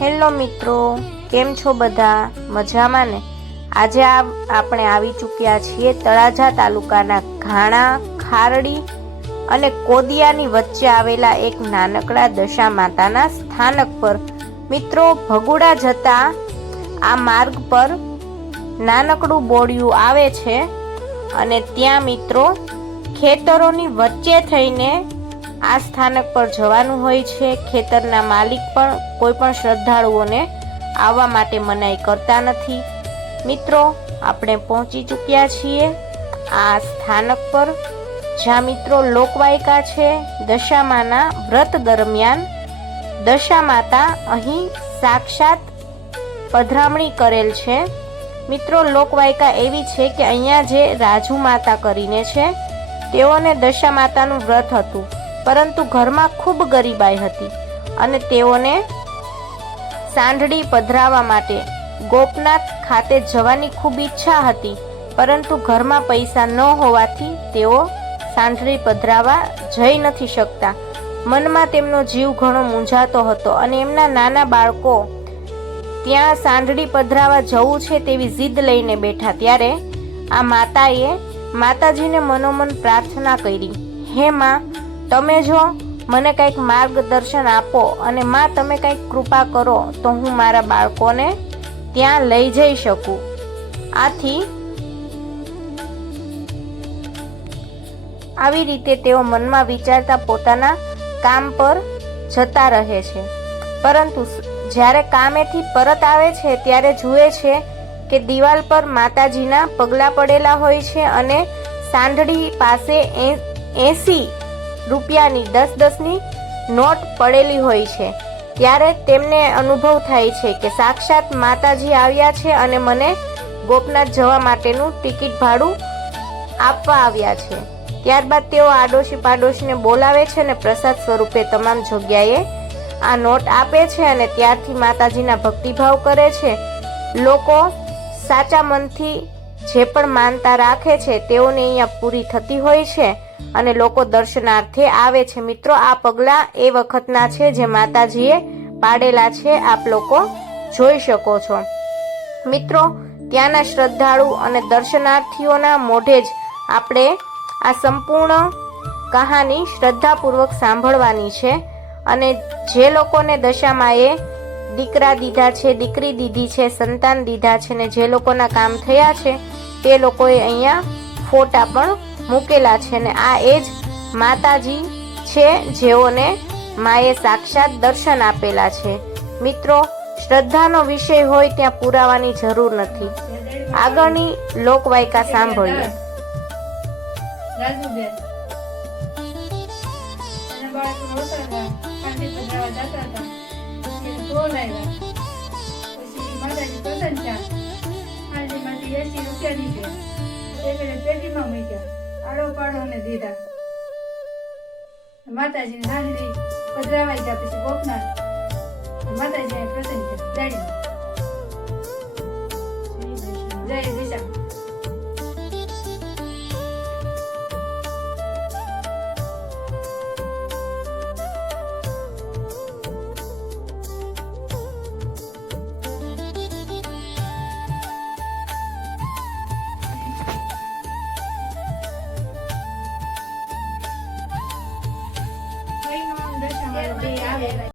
Hello મિત્રો, કેમ છો બધા? મજામાં ને? આજે આપણે આવી ચૂક્યા છીએ તળાજા તાલુકાના ઘાણા, ખારડી અને કોદિયાની વચ્ચે આવેલા એક નાનકડા દશા માતાના સ્થાનક પર. મિત્રો, ભગુડા જતા આ માર્ગ પર નાનકડું બોડિયું આવે છે અને ત્યાં મિત્રો ખેતરોની વચ્ચે થઈને આ સ્થાનક પર જવાનું હોય છે. ખેતરના માલિક પણ કોઈ પણ શ્રદ્ધાળુઓને આવવા માટે મનાઈ કરતા નથી. મિત્રો, આપણે પહોંચી ચૂક્યા છીએ આ સ્થાનક પર, જ્યાં મિત્રો લોકવાયકા છે. દશામાના વ્રત દરમિયાન દશા માતા અહીં સાક્ષાત પધરામણી કરેલ છે. મિત્રો, લોકવાયકા એવી છે કે અહીંયા જે રાજુ માતા કરીને છે તેઓને દશા માતાનું વ્રત હતું, પરંતુ ઘરમાં ખૂબ ગરીબાઈ હતી અને તેઓને સાંઢળી પધરાવવા માટે ગોપનાથ ખાતે જવાની ખૂબ ઈચ્છા હતી, પરંતુ ઘરમાં પૈસા ન હોવાથી તેઓ સાંઢળી પધરાવવા જઈ નથી શકતા. મનમાં તેમનો જીવ ઘણો મૂંઝાતો હતો અને એમના નાના બાળકો ત્યાં સાંઢળી પધરાવવા જવું છે તેવી જીદ લઈને બેઠા. ત્યારે આ માતાએ માતાજીને મનોમન પ્રાર્થના કરી, હે માં, તમે જો મને કંઈક માર્ગદર્શન આપો અને માં તમે કંઈક કૃપા કરો તો હું મારા બાળકોને ત્યાં લઈ જઈ શકું. આથી આવી રીતે તેઓ મનમાં વિચારતા પોતાના કામ પર જતા રહે છે, પરંતુ જ્યારે કામેથી પરત આવે છે ત્યારે જુએ છે કે દિવાલ પર માતાજીના પગલાં પડેલા હોય છે અને સાંઢળી પાસે 80 રૂપિયાની 10-10ની નોટ પડેલી હોય છે. ત્યારે તેમને અનુભવ થાય છે કે સાક્ષાત માતાજી આવ્યા છે અને મને ગોપનાથ જવા માટેનું ટિકિટ ભાડું આપવા આવ્યા છે. ત્યારબાદ તેઓ આડોશી પાડોશીને બોલાવે છે અને પ્રસાદ સ્વરૂપે તમામ જગ્યાએ આ નોટ આપે છે અને ત્યારથી માતાજીના ભક્તિભાવ કરે છે. લોકો સાચા મનથી જે પણ માનતા રાખે છે તેઓને અહીંયા પૂરી થતી હોય છે અને લોકો દર્શનાર્થે આવે છે. મિત્રો, આ પગલાં એ વખતના છે જે માતાજીએ પાડેલા છે, આપ લોકો જોઈ શકો છો. મિત્રો, ત્યાંના શ્રદ્ધાળુ અને દર્શનાર્થીઓના મોઢે જ આપણે આ સંપૂર્ણ કહાની શ્રદ્ધાપૂર્વક સાંભળવાની છે અને જે લોકોને દશામાએ દીકરા દીધા છે, દીકરી દીધી છે, સંતાન દીધા છે ને જે લોકોના કામ થયા છે તે લોકોએ અહીંયા ફોટા પણ મૂકેલા છે ને આ એ જ માતાજી છે જેઓને માએ સાક્ષાત દર્શન આપેલા છે. મિત્રો, શ્રદ્ધાનો વિષય હોય ત્યાં પુરાવાની જરૂર નથી. આગળની લોકવાયકા સાંભળીએ. રાજુબેન અને બાળકો રોતા હતા, ખાંડી પધરાવા જતા હતા, પછી ઢોલ આવ્યા, પછી માતાજી પ્રસન્ન થયા, ખાંડીમાંથી 80 રૂપિયા નીકળ્યા, એને પેટીમાં મૂક્યા, આડો પાડોને દીધા. માતાજીને સાંઢળી પધરાવાઈ ગયા. પછી ગોપનાથ માતાજી પ્રસન્ન થયા. જય દિશા.